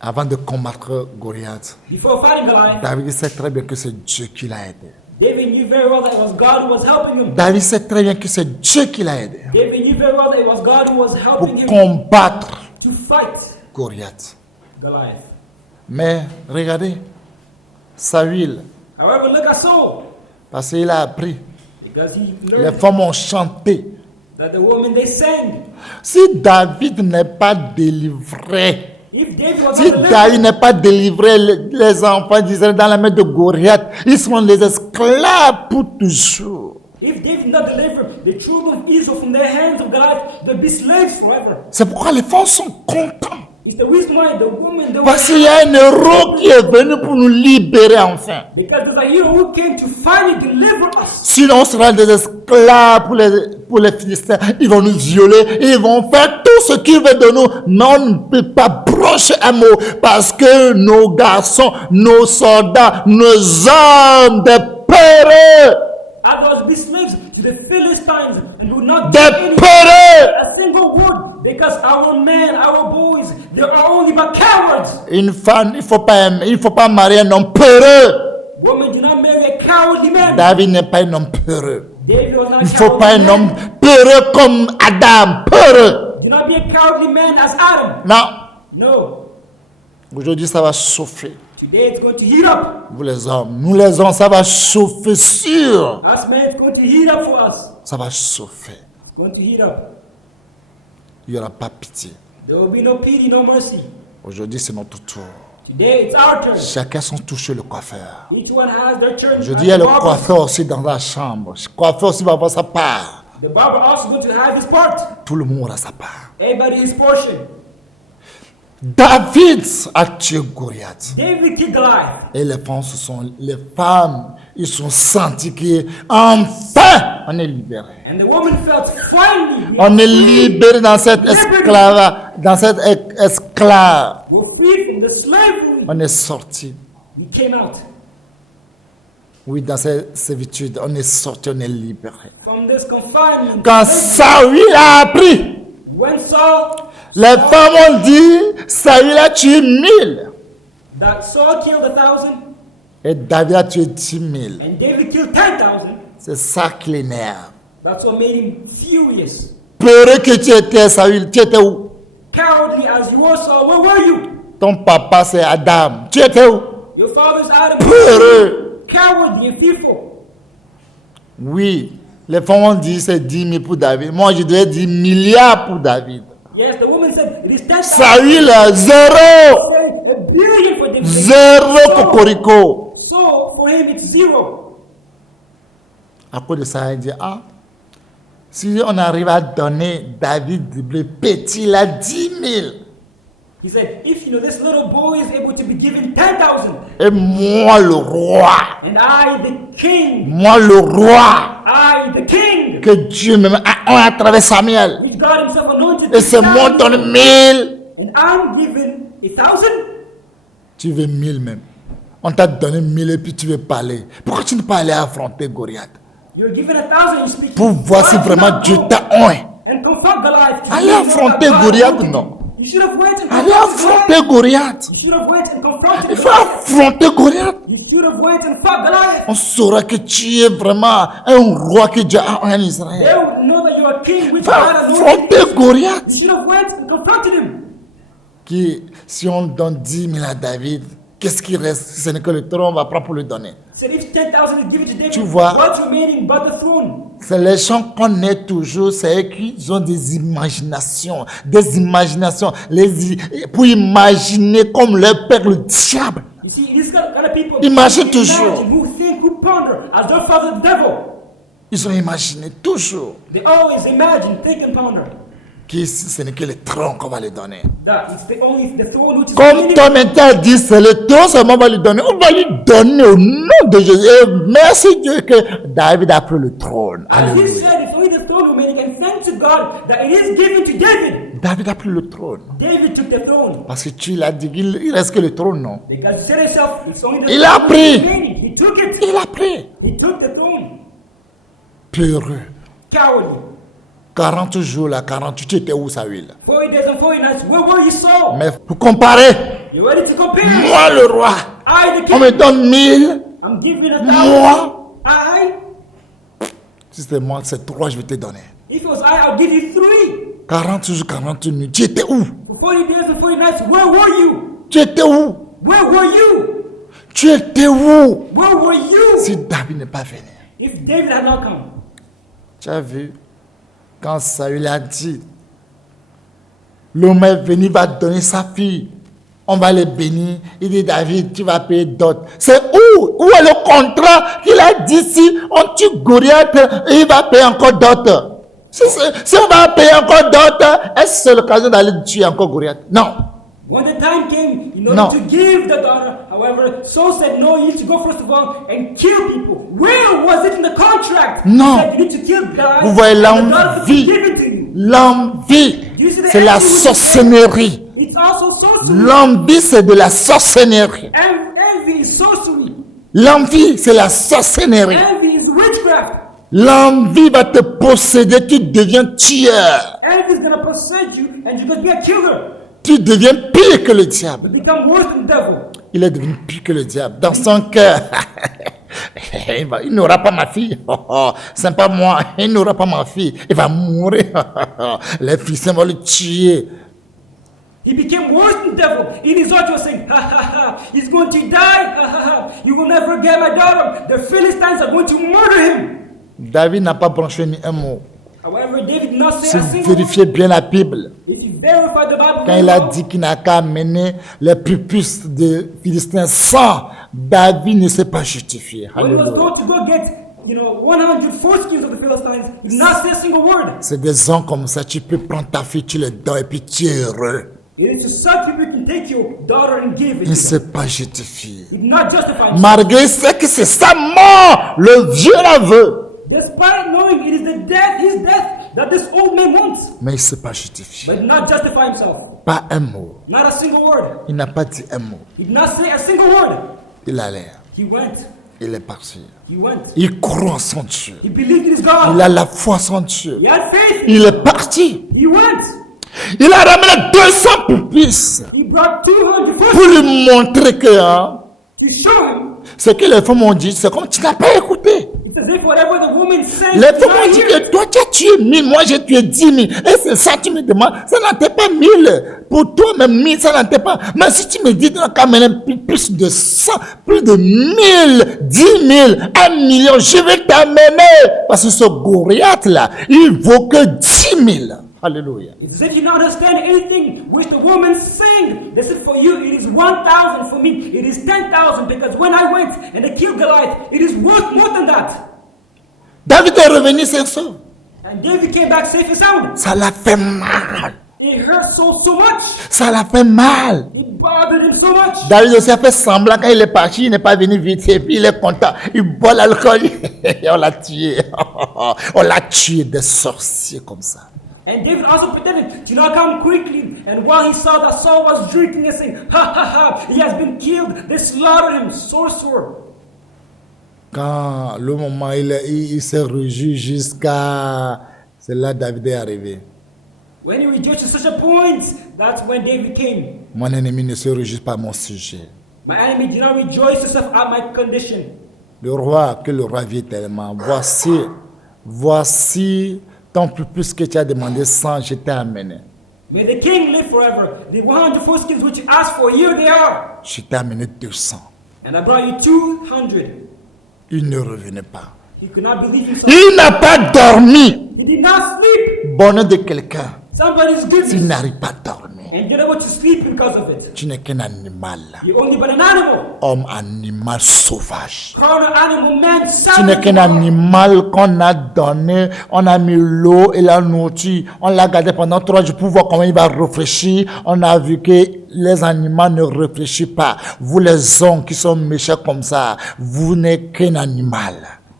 Avant de combattre Goliath, Before fighting Goliath, David sait très bien que c'est Dieu qui l'a aidé. David knew very well that it was God who was helping him. David sait très bien que c'est Dieu qui l'a aidé David knew very well that it was God who was pour helping him combattre to fight Goliath. Goliath. Mais regardez, Saül, However, look at Saul, parce qu'il a appris, because he les learned femmes ont chanté. that the woman they sang. Si David n'est pas délivré, If David was si not delivered, David n'est pas délivré, les enfants d'Israël dans la main de Goliath, ils seront les esclaves pour toujours. if David did not deliver the children of Israel from the hands of Goliath, they'd be slaves forever. C'est pourquoi les femmes sont contents. It's the reason why the woman they Parce were, qu'il y a un héros qui est venu pour nous libérer enfin. because there's a hero who came to finally deliver us. Sinon, on sera des esclaves pour les Philistins. Ils vont nous violer. Ils vont faire tout ce qu'ils veulent de nous. Mais on ne peut pas brocher un mot. Parce que nos garçons, nos soldats, nos hommes, des peureux, Others be slaves to the Philistines and would not des give any peureux. a single word, because our men, our boys, they are only but cowards. Une femme, il faut pas marier un homme peureux. Women do not marry a cowardly man. David n'est pas un homme peureux. David was not a Il ne faut pas cowardly un homme man. peureux comme Adam, peureux. Do not be a cowardly man as Adam. Non. No. Aujourd'hui, ça va chauffer. Today it's going to heat up. Vous les hommes, nous les hommes, ça va chauffer sûr. Us men, it's going to heat up for us. Ça va chauffer. It's going to heat up. Il n'y aura pas pitié. There will be no pity, no mercy. Aujourd'hui, c'est notre tour. Today it's our turn. Chacun son toucher le coiffeur. Each one has their turn. Je as dis, il y a the le barber. coiffeur aussi dans la chambre. Le coiffeur aussi va avoir sa part. The barber also going to have his part. Tout le monde a sa part. Everybody his portion. David a tué Goliath. David killed Goliath. Et les femmes, ils sont sentis qu'enfin, on est libéré. And the woman felt finally On est libéré dans cette esclave, esclave. we're free from the slavery. On est sorti. We came out Oui, dans cette servitude, on est sorti, on est libéré. from this confinement. Quand Saül a appris, When Saul, les femmes ont dit, Saül a tué 1000. that Saul killed 1,000 Et David a tué 10 000. and David killed 10,000, C'est ça qui l'énerve. that's what made him furious. Peureux que tu étais, Saül, tu étais où? Cowardly as you were, Saul, where were you? Ton papa, c'est Adam. Tu étais où? Your father's Adam. Peureux. Cowardly and fearful. Oui, les femmes ont dit c'est 10 000 pour David. Moi, je devais dire milliards pour David. Yes, the woman said it is 10,000. Saül, zéro. Said $1 billion for David. Zéro cocorico. So for him it's 0. À cause de ça, il dit, si on arrive à donner David, le petit, là, 10 000. He said, if this little boy is able to be given 10,000, Et moi, le roi. and I the king, Moi, le roi. I the king, Que Dieu me met à travers Samuel. which God himself anointed, Et c'est moi qui donne 1000. and I'm given 1,000. Tu veux 1000 même. On t'a donné 1000 et puis tu veux parler. Pourquoi tu ne peux pas aller affronter Goliath? You're given 1,000, you speak. Pour voir si vraiment Dieu t'a oint. And confront Goliath. Allez affronter Goliath, non. You should have went and Allez confronted affronter Goliath. Goliath. You should have went and confronted Il faut Goliath. affronter Goliath. You should have went and fought Goliath. On saura que tu es vraiment un roi que Dieu a oint en Israël. They will know that you're a king, which Il faut God anointed. affronter Goliath. You should have went and confronted him. Qui, si on donne 10 000 à David, qu'est-ce qui reste? Ce n'est que le trône, on va prendre pour le donner. Said if 10,000 is given to David, Tu vois. what's remaining but the throne? C'est les gens qu'on est toujours, c'est eux qui ont des imaginations. Pour imaginer comme leur père le diable. You see, these kind of people Imagine who toujours. imagine, who think, who ponder as their father the devil. Ils ont imaginé toujours They always imagine, think and ponder que ce n'est que le trône qu'on va lui donner. that it's the throne which is Comme remaining. toi maintenant dit, c'est le trône seulement on va lui donner. On va lui donner au nom de Jésus. Et merci Dieu que David a pris le trône. As he Alléluia. said, it's only the throne remaining, and thanks to God that it is given to David. David a pris le trône. David took the throne. Parce que tu l'as dit, il reste que le trône, non? Because you said yourself, it's only the Il a throne pris. remaining. He took it. Il a pris. He took the throne. Peureux. Cowardly. 40 jours là, 48, tu étais où, Saül? 40 days and 40 nights. Where were you, Saul? Mais pour comparer, You ready to compare? moi le roi, I, the on king, me donne 1000. I'm giving 1,000. Moi, I, si c'était moi, c'est 3, je vais te donner. if it was I'll give you 3. 40 jours, 40 nuits, tu étais où? For 40 days and 40 nights, where were you? Tu étais où? Where were you? Tu étais où? Where were you? Si David n'est pas venu. If David had not come. Tu as vu, quand Saül a dit, l'homme est venu, il va donner sa fille. On va le bénir. Il dit, David, tu vas payer d'autres. C'est où? Où est le contrat qu'il a dit si on tue Goliath et il va payer encore d'autres? Si on va payer encore d'autres, est-ce que c'est l'occasion d'aller tuer encore Goliath? Non. When the time came, in order No. to give the daughter, however, Saul said, no, you need to go first of all and kill people. Where was it in the contract? No. He said, you need to kill guys. Vous voyez and the daughter to be l'envie. given to you. L'envie, You see the c'est la envy which is sorcellerie. It's also sorcery. L'envie, c'est de la sorcellerie. Envy is sorcery. L'envie, c'est la sorcellerie. Envy is witchcraft. L'envie va te posséder, tu deviens tueur. Envy is going to possess you and you're going to be a killer. Tu deviens pire que le diable. You become worse than the devil. Il est devenu pire que le diable. Dans son cœur, il n'aura pas ma fille. C'est pas moi, il n'aura pas ma fille. Il va mourir. Les fils vont le tuer. He became worse than the devil. In his heart, he was saying, ha ha ha, he's going to die. Ha ha ha, you will never get my daughter. The Philistines are going to murder him. David n'a pas branché ni un mot. However, David did not Si say a vous single word. vérifiez bien la Bible, If you verify the Bible, quand il a dit qu'il n'a qu'à amener les prépuces de Philistins sans, David ne s'est pas justifié. when he was Alléluia. told to go get, 100 foreskins of the Philistines, he did not say a single word. C'est des gens comme ça, tu peux prendre ta fille, tu le donnes et puis tu es heureux. It is to such people you can take your daughter and give it Il to ne them. s'est pas justifié. He did not justify himself. Malgré ce que c'est sa mort, le vieux la veut. Despite knowing it is his death that this old man wants. Mais il ne s'est pas justifié. But he did not justify himself. Pas un mot. Not a single word. Il n'a pas dit un mot. He did not say a single word. Il allait. He went. Il est parti. He went. Il croit en son Dieu. He believed in his Il God. a la foi en son Dieu. He had faith. Il est parti. He went. Il a ramené 200 pupices He brought 200 pour foreskins lui montrer que to show him. ce que les femmes ont dit, c'est comme tu n'as pas écouté. It's as if whatever the woman said, Les he did femmes not ont dit hear. que toi tu as tué 1000, moi j'ai tué 10 000. Et c'est ça tu me demandes, ça n'en était pas 1000. Pour toi même 1000, ça n'en était pas. Mais si tu me dis dans quand même plus de 100, plus de 1000, 10 000, 1 million, je vais t'amener. Parce que ce Goliath là, il vaut que 10 000. Alléluia. It's as if you don't understand anything which the woman sang. They said, for you it is 1,000, for me it is 10,000, because when I went and I killed Goliath, it is worth more than that. David est revenu sain sauf. And David came back safe and sound. Ça l'a fait mal. It hurt so much. Ça l'a fait mal. It bothered him so much. David aussi a fait semblant quand il est parti, il n'est pas venu vite et puis il est content. Il boit l'alcool et on l'a tué. On l'a tué des sorciers comme ça. And David also pretended to not come quickly. And while he saw that Saul was drinking and saying, ha ha ha, he has been killed. They slaughtered him, sorcerer. Quand le moment il s'est réjoui jusqu'à... C'est là David est arrivé. When he rejoiced to such a point, that's when David came. Mon ennemi ne se réjouit pas à mon sujet. My enemy did not rejoice himself at my condition. Le roi, que le roi vit tellement. Voici ton plus que tu as demandé sans, je t'ai amené. May the king live forever. The 100 foreskins which you asked for, here they are. Je t'ai amené 200. And I brought you 200. Il ne revenait pas. He could not believe himself. Il n'a pas dormi. He did not sleep. Bonheur de quelqu'un. Somebody's S'il goodness. n'arrive pas à dormir, And you're able to sleep because of it. tu n'es qu'un animal. You're only but an animal. Homme animal sauvage. Carnal animal, man, Tu n'es savage. qu'un animal qu'on a donné, on a mis l'eau et la nourriture, on l'a gardé pendant 3 jours pour voir comment il va réfléchir. On a vu que les animaux ne réfléchissent pas. Vous les hommes qui sont méchants comme ça, vous n'êtes qu'un animal.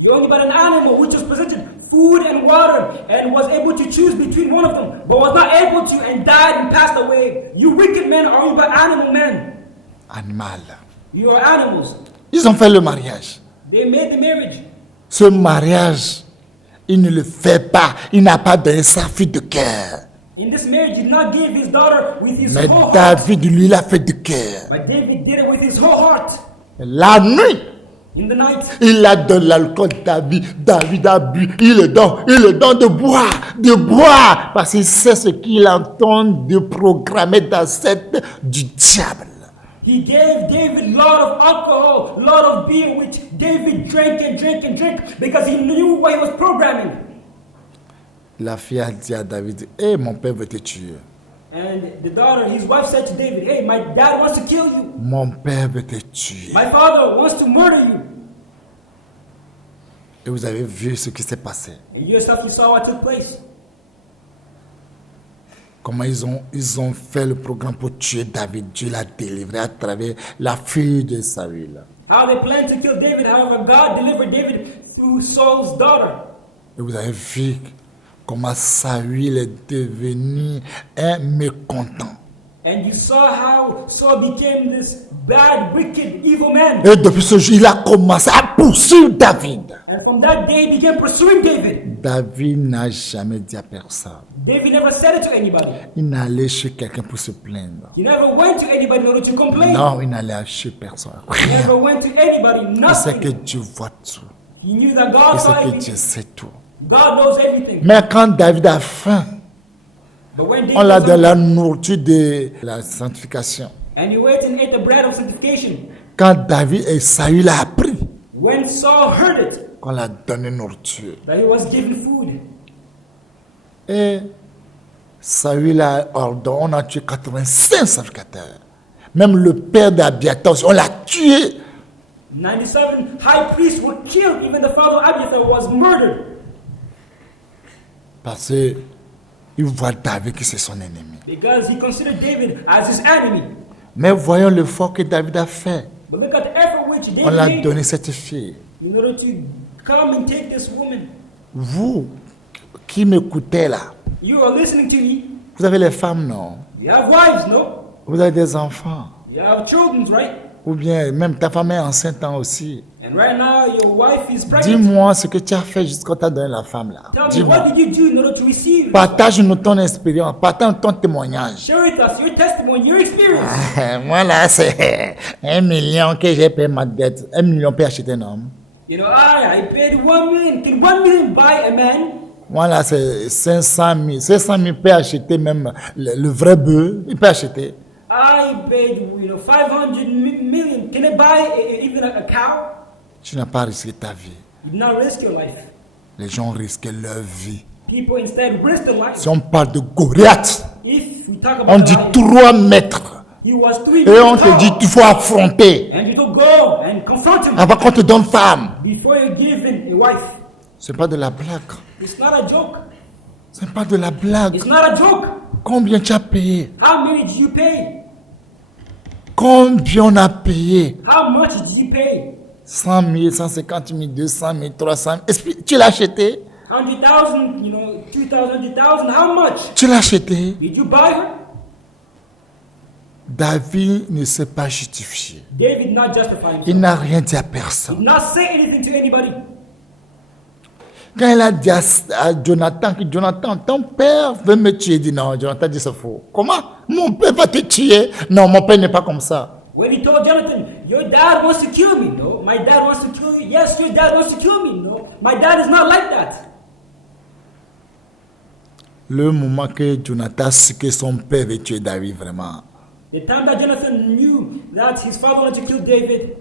You're only but an animal which was presented food and water and was able to choose between one of them, but was not able to and died and passed away. You wicked men are you but animal men. Animal. You are animals. Ils ont fait le mariage. They made the marriage. Ce mariage, il ne le fait pas. Il n'a pas donné sa fille de cœur. In this marriage, he did not give his daughter with his Mais whole heart, David, lui, l'a fait de cœur. but David did it with his whole heart. La nuit, In the night, il a de l'alcool. David a bu. Il le donne de boire. Parce qu'il sait ce qu'il entend de programmer dans cette du diable. he gave David a lot of alcohol, a lot of beer, which David drank and drank and drank because he knew what he was programming. La fille a dit à David, « mon père veut te tuer. And the daughter, his wife said to David, hey, my dad wants to kill you. Mon père veut te tuer. My father wants to murder you. » Et vous avez vu ce qui s'est passé. And you yourself, you saw what took place. Comment ils ont fait le programme pour tuer David. Dieu l'a délivré à travers la fille de Saül. How they planned to kill David, however, God delivered David through Saul's daughter. Et vous avez vu comment Saül est devenu un mécontent. And you saw how Saul became this bad, wicked, evil man. Et depuis ce jour, il a commencé à poursuivre David. And from that day, he began pursuing David. David n'a jamais dit à personne. David never said it to anybody. Il n'allait chez quelqu'un pour se plaindre. He never went to anybody in order to complain. Non, il n'allait chez personne. He never went to anybody, Il sait que nothing. Dieu voit tout. He knew that God Il saw sait que Dieu everything. sait tout. God knows everything. Mais quand David a faim, But when David On l'a was dans la hungry, nourriture de la sanctification. and he went and ate the bread of sanctification, Quand David et Saül a appris when Saul heard it, qu'on l'a donné nourriture. that he was given food, Et Saül a ordonné, on a tué 85 sacrificateurs. Même le père d'Abiathar, on l'a tué. 97 high priests were killed. Even the father of Abiathar was murdered. Parce qu'il voit David que c'est son ennemi. Because he considered David as his enemy. Mais voyons l'effort que David a fait. But look at the effort which On l'a David donné made cette fille. in order to come and take this woman. Vous qui m'écoutez là, You are listening to me. vous avez les femmes, non? You have wives, no? Vous avez des enfants. You have children, right? Ou bien même ta femme est enceinte aussi. And right now your wife is pregnant. Dis-moi ce que tu as fait jusqu'à t'a donné la femme là. Tell me, Dis-moi. what did you do in order to receive? Partage-nous ton expérience, partage ton témoignage. Share with us your testimony, your experience. Moi là, c'est 1 million que j'ai payé ma dette. 1 million peut acheter un homme. You know, I paid 1 million. Can 1 million buy a man? Moi là, c'est 500 000. 500 000 peut acheter même le vrai bœuf. Il peut acheter. I paid, 500 million. Can I buy even a cow? Tu n'as pas risqué ta vie. You did not risk your life. Les gens risquent leur vie. People instead risk their life. Si on parle de Goliath, If we talk on about dit Goliath, 3 mètres. he was 3 Et on meters te dit tall. qu'il faut affronter And you don't go and confront him avant qu'on te donne femme. before you give him a wife. C'est pas de la blague. It's not a joke. C'est pas de la blague. It's not a joke. Combien tu as payé? How many did you pay? Combien on a payé? How much did you pay? 100 000, 150 000, 200 000, 300 000. Est-ce que tu l'as acheté? 100,000, 2,000, 100,000. How much? Tu l'as acheté? Did you buy her? David ne s'est pas justifié. David did not justify Il himself. n'a rien dit à He personne. did not say anything to anybody. Quand il a dit à Jonathan que Jonathan, ton père veut me tuer, il dit non, Jonathan dit c'est faux. Comment? Mon père va te tuer? Non, mon père n'est pas comme ça. When he told Jonathan, your dad wants to kill me. No, my dad wants to kill you. Yes, your dad wants to kill me. No, my dad is not like that. Le moment que Jonathan sait que son père veut tuer David, vraiment, The time that Jonathan knew that his father wanted to kill David,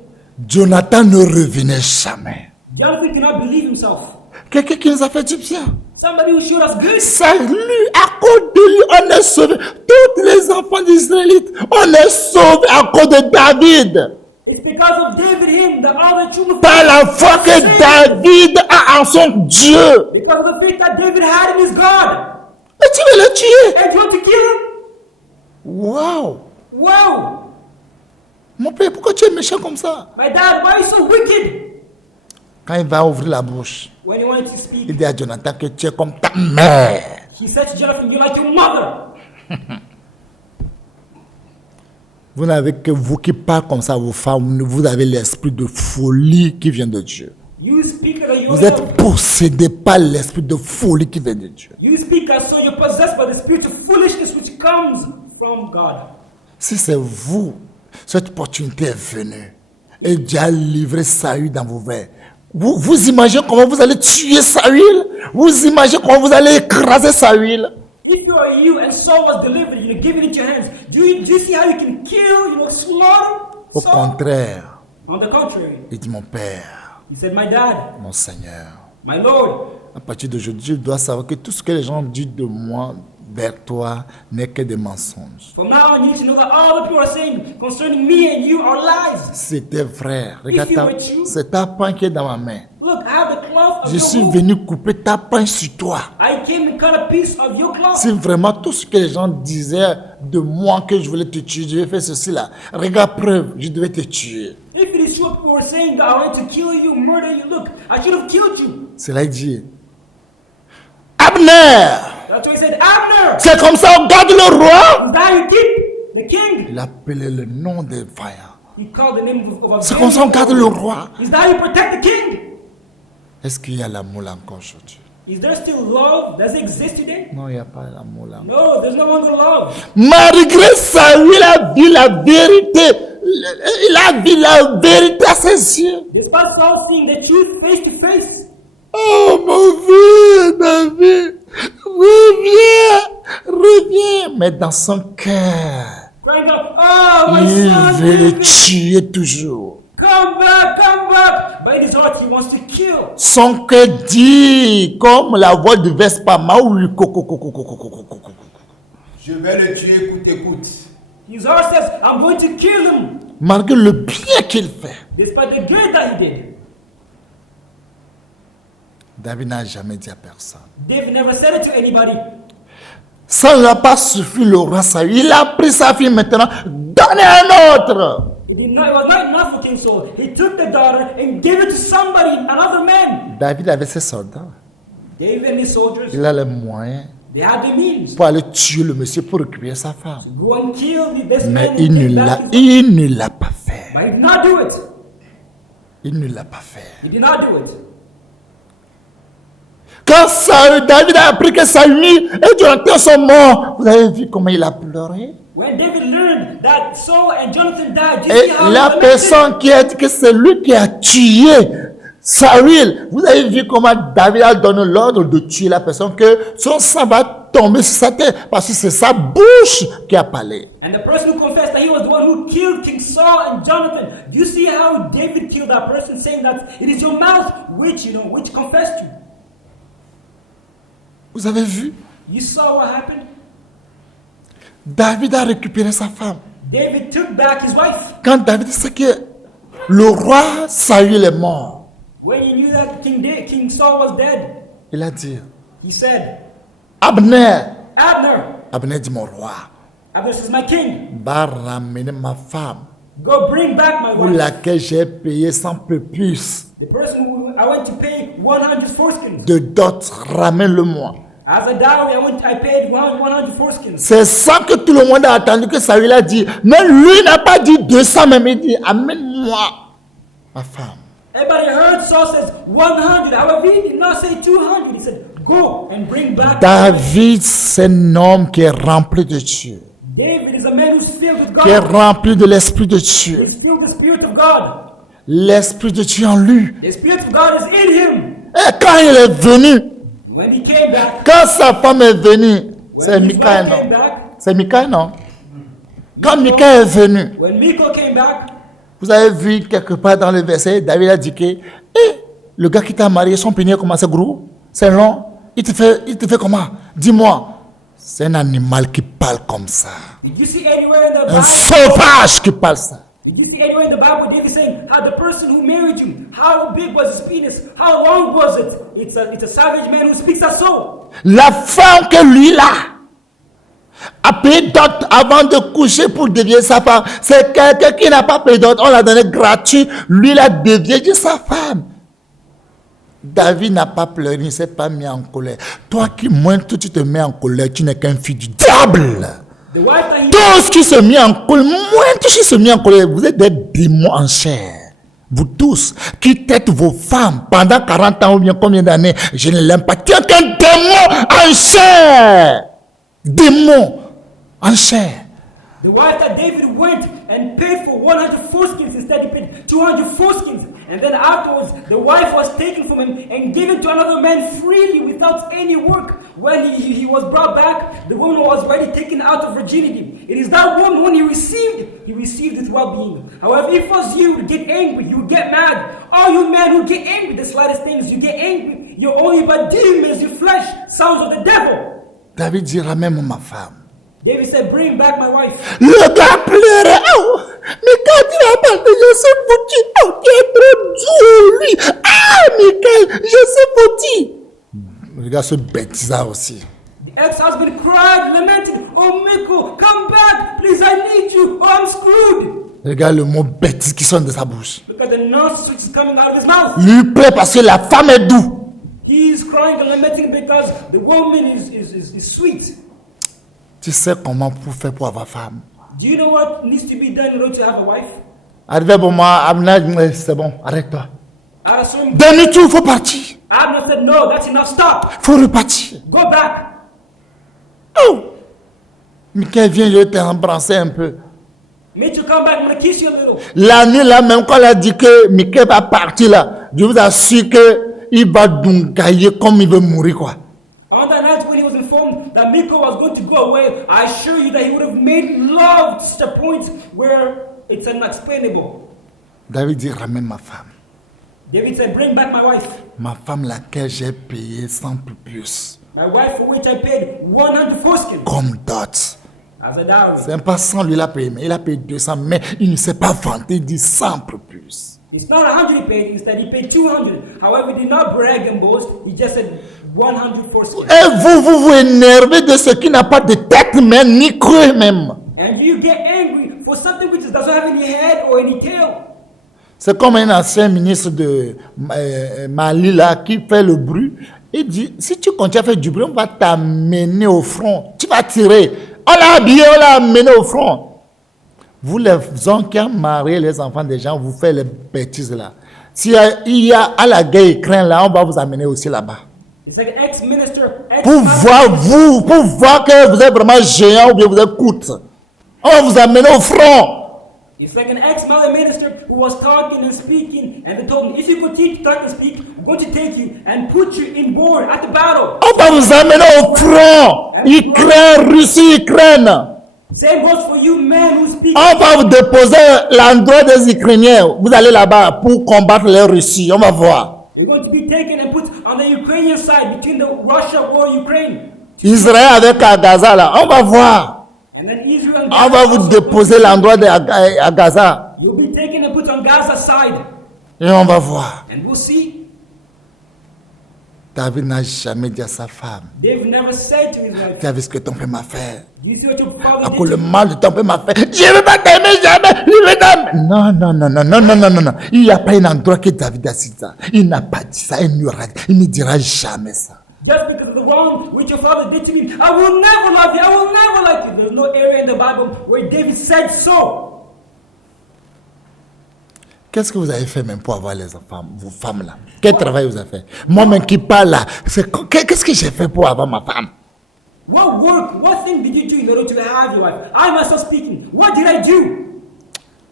Jonathan ne revenait jamais. Jonathan did not believe himself. Quelqu'un qui nous a fait du bien. Somebody who showed us good. Salut, à cause de lui, on est sauvé. Tous les enfants d'Israélites, on est sauvés à cause de David. It's because of David, him, the other children. Par la foi que David a en son Dieu. Because of the faith that David had in his God. Et tu veux le tuer? And you want to kill him? Waouh. Wow! Mon père, pourquoi tu es méchant comme ça? My dad, why are you so wicked? Quand il va ouvrir la bouche, When he wanted to il speak, dit à Jonathan que tu es comme ta mère. he said to Jonathan, you're like your mother. Vous n'avez que vous qui parlez comme ça à vos femmes, vous avez l'esprit de folie qui vient de Dieu. You speak as Vous êtes possédé par l'esprit de folie qui vient de Dieu. You speak as so you're possessed by the spirit of foolishness which comes from God. Si c'est vous, cette opportunité est venue et Dieu a livré Saül dans vos verres. Vous imaginez comment vous allez tuer Saül? Vous imaginez comment vous allez écraser Saül? If you are you and Saul was delivered, give it into your hands. Do you see how you can kill, slaughter Au Saul? contraire, On the contrary, il dit mon Père, he said, my dad, mon Seigneur. my Lord, À partir d'aujourd'hui, je dois savoir que tout ce que les gens disent de moi vers toi n'est que des mensonges. from now on you need to know that all the people are saying concerning me and you are lies. C'était vrai. Regarde, If you were true, c'est ta pain qui est dans ma main. look, I have the cloth of Je your suis robe. venu couper ta pain sur toi. I came and cut a piece of your cloth. Si vraiment tout ce que les gens disaient de moi que je voulais te tuer, je vais faire ceci là. Regarde preuve, je devais te tuer. If it is true people were saying that I wanted to kill you, murder you, look, I should have killed you. C'est là qu'il dit, Abner, That's why he said, Abner, c'est comme ça on garde le roi. is that you keep the king? Il appelait le nom des vaillants. He called the name of a C'est comme ça on garde le roi. Is that how you protect the king? Est-ce qu'il y a l'amour là encore aujourd'hui? Is there still love? Does it exist today? Non, il n'y a pas l'amour là. No, there's no longer love. Malgré ça, il a vu la vérité. Il a vu la vérité à ses yeux. Despite Saul seeing the truth face to face, Oh mon vieux David, reviens. Mais dans son cœur, Crying out, oh, my il son, veut le David, tuer toujours. come back, come back. But in his heart, he wants to kill. Son cœur dit, comme la voix de Vespa, Maui, Je vais le tuer coûte que coûte. His heart says, I'm going to kill him, malgré le bien qu'il fait. despite the good that he did. David n'a jamais dit à personne. David never said it to anybody. Ça n'a pas suffi le roi Saül. Il a pris sa fille maintenant, donnez un autre. It was not enough for King Saul. He took the daughter and gave it to somebody, another man. David avait ses soldats. David and his soldiers, Il a les moyens they had the means pour aller tuer le monsieur pour récupérer sa femme. to go and kill this Mais man il and ne take l'a, back his wife. il ne l'a pas fait. But he did not do it. Il ne l'a pas fait. He did not do it. Quand David a appris que Saül et Jonathan sont morts, vous avez vu comment il a pleuré? When David learned that Saul and Jonathan died, you Et see how he la lamented? personne qui a dit que c'est lui qui a tué Saül, vous avez vu comment David a donné l'ordre de tuer la personne, que son sang va tomber sur sa tête, parce que c'est sa bouche qui a parlé. And the person who confessed that he was the one who killed King Saul and Jonathan. Do you see how David killed that person, saying that it is your mouth which confessed you? Vous avez vu? You saw what happened? David a récupéré sa femme. David took back his wife. Quand David sait que le roi Saül est mort, When he knew that King Saul was dead, il a dit, he said, Abner, Abner dit mon roi, says, my king, va ramener ma femme, go bring back my pour wife. laquelle j'ai payé 100 peu plus The person who I went to pay 100 foreskins. de dot, ramène-le-moi. As a dowry, I paid 100 foreskins. C'est ça que tout le monde a entendu que Saül a dit. Mais lui n'a pas dit 200, même il dit, amène-moi ma femme. Everybody heard Saul says 100. However, he did not say 200. He said, go and bring back. David, c'est un homme qui est rempli de Dieu, David is a man who's filled with qui est God. rempli de l'Esprit de Dieu. He's filled with the Spirit of God. L'Esprit de Dieu en lui. The Spirit of God is in him. Et quand il est venu, When he came back, quand sa femme est venue, c'est when his Michaël, wife came non? back, C'est Michaël, non? Quand Michaël est venu, when Michal came back, vous avez vu quelque part dans le verset, David a dit que le gars qui t'a marié, son pénis comment c'est gros, c'est long, il te fait comment? Dis-moi. C'est un animal qui parle comme ça. did you see anywhere in the Un Bible? sauvage qui parle ça. Did you see anywhere in the Bible David saying how the person who married you, how big was his penis, how long was it? It's a savage man who speaks as so. La femme que lui là a payé dot avant de coucher pour devenir sa femme. C'est quelqu'un qui n'a pas payé dot, on l'a donné gratuit. Lui il a devenu sa femme. David n'a pas pleuré, il ne s'est pas mis en colère. Toi qui moins tu te mets en colère, tu n'es qu'un fils du diable. The wife that he Tous qui se mettent en colère, moins tous qui se mettent en colère, vous êtes des démons en chair. Vous tous qui têtes vos femmes pendant 40 ans ou bien combien d'années, je ne l'aime pas. Tu es qu'un démon en chair. Démon en chair. The wife that David went and paid for 100 foreskins, instead he paid 200 foreskins. And then afterwards, the wife was taken from him and given to another man freely without any work. When he was brought back, the woman was already taken out of virginity. It is that woman when he received it well-being. However, if it was you to get angry, you would get mad. All you men who get angry, the slightest things, you get angry. You're only but demons, your flesh, sounds of the devil. David dira même ma femme. David said, bring back my wife. Le gars pleurait. Oh, mais quand il a parlé, je suis foutu. Oh, tu es trop dur, lui. Ah, Michael, je suis foutu. Le gars se bêtisa aussi. The ex-husband cried, lamented, oh Michal, come back, please, I need you, oh I'm screwed. Regarde le mot bêtise qui sonne de sa bouche. Look at the nonsense which is coming out of his mouth. Lui pleure parce que la femme est douce. He's crying and lamenting because the woman is sweet. Tu sais comment pour faire pour avoir femme. Do you know what needs to be done in order to have a wife? Arrivé pour moi, Abner dit, c'est bon, arrête-toi. At a certain Demi-tour, il faut partir. Abner said, no, that's enough, stop, Il faut repartir. go back. Oh! Michael, viens, je vais t'embrasser un peu. Mitchell, come back, I'm going to kiss you a little. La nuit là, même quand elle a dit que Michael va partir là, je vous assure qu'il va dungailler comme il veut mourir quoi. On that night when No way. I assure you that he would have made love to such a point where it's unexplainable. David dit, ramène ma femme. David said, bring back my wife. Ma femme laquelle j'ai payé 100 plus. My wife for which I paid 100 foreskins Comme dot. as a dowry. C'est pas 100 lui il a payé, mais il a payé 200, mais il ne s'est pas vanté, il dit 100 plus. It's not 100 he paid, instead he paid 200. However, he did not brag and boast. He just said 100 foreskins. Et vous énervez de ce qui n'a pas de tête même, ni queue même. And you get angry for something which doesn't have any head or any tail. C'est comme un ancien ministre de Mali là, qui fait le bruit. Il dit, si tu continues à faire du bruit, on va t'amener au front. Tu vas tirer. On l'a habillé, on l'a amené au front. Vous les hommes qui ont marié les enfants des gens, vous faites les bêtises là. S'il y a à la guerre Ukraine là, on va vous amener aussi là-bas. It's like an ex-minister, Pour voir que vous êtes vraiment géant ou bien vous êtes courte. On va vous amener au front. It's like an ex-mother minister who was talking and speaking, and they told him, if you continue to talk and speak, we're going to take you and put you in war at the battle. On va vous amener au front. Ukraine, Russie, Ukraine. Same goes for you men who speak. On va vous déposer l'endroit des Ukrainiens. Vous allez là-bas pour combattre les Russes. On va voir. We're going to be taken and put on the Ukrainian side between the Russia war Ukraine. Israël avec à Gaza là. On va voir. And then Israel and On va vous déposer l'endroit à Gaza. You'll be taken and put on Gaza's side. Et on va voir. And we'll see. David n'a jamais dit à sa femme, David never said to his wife, tu as vu ce que ton père m'a fait. do you see what your father À did cause to le you? mal de ton père m'a fait. Je ne vais pas t'aimer jamais. Je vais t'aimer. Non. Il n'y a pas un endroit que David a dit ça. Il n'a pas dit ça. Il ne dira jamais ça. Just because of the wrong which your father did to me, I will never love you. I will never like you. There's no area in the Bible where David said so. Qu'est-ce que vous avez fait même pour avoir les enfants, vos femmes là? Quel travail vous avez fait? Moi-même qui parle là, qu'est-ce que j'ai fait pour avoir ma femme? What work, what thing did you do in order to have your wife? I myself speaking, what did I do?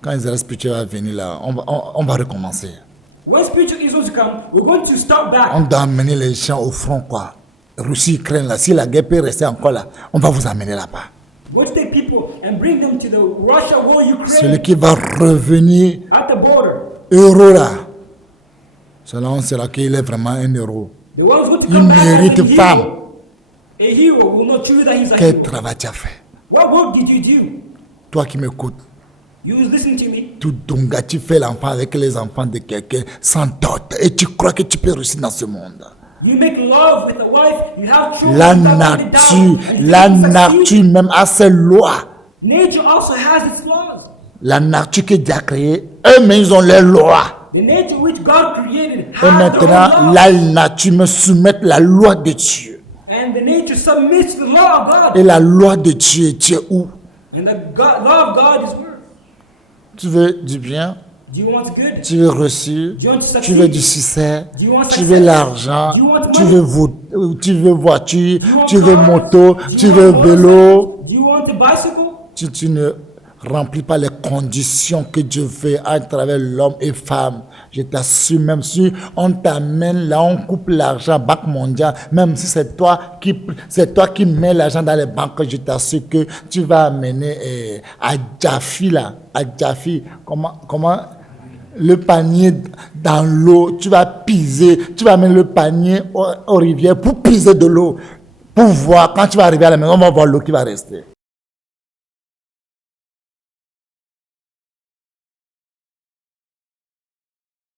Quand Israël spirituel va venir là, on va recommencer. When spiritual Israel come, we're going to start back. On doit amener les gens au front quoi. Russie, Ukraine là, si la guerre peut rester encore là, on va vous amener là-bas. We're going to take people and bring them to the Russia war Celui Ukraine qui va revenir at the border. heureux là, selon cela qu'il est vraiment un héros. The one's going to Il come back as mérite a femme. hero. A hero will not choose that he's a Quel hero. travail tu as fait? What work did you do? Toi qui m'écoutes, You was listening to me. tout donga, tu fais l'enfant avec les enfants de quelqu'un sans dot et tu crois que tu peux réussir dans ce monde. You make love with a wife, you have children. La without any doubt, nature, and you la succeed. nature même a ses lois. Nature also has its laws. La nature que Dieu a créée, eux-mêmes ils ont leurs lois. The nature which God created Et has their own maintenant, laws. la nature me soumet la loi de Dieu. And the nature submits to the law of God. Et la loi de Dieu, Dieu où? And the law of God is where? Tu veux du bien, Do you want good? tu veux reçu, Do you want to succeed? tu veux du succès, Do you want tu success? veux l'argent, Do you want tu money? veux, tu veux voiture, Do you want tu veux cars? moto, Do you tu want veux motorcycle? vélo. Do you want a bicycle? Tu ne remplis pas les conditions que Dieu fait à travers l'homme et femme. Je t'assure, même si on t'amène là, on coupe l'argent, Banque mondiale, même si c'est toi qui mets l'argent dans les banques, je t'assure que tu vas amener à Jaffi là, à Jaffi, comment le panier dans l'eau, tu vas piser, tu vas amener le panier aux rivières pour piser de l'eau, pour voir, quand tu vas arriver à la maison, on va voir l'eau qui va rester.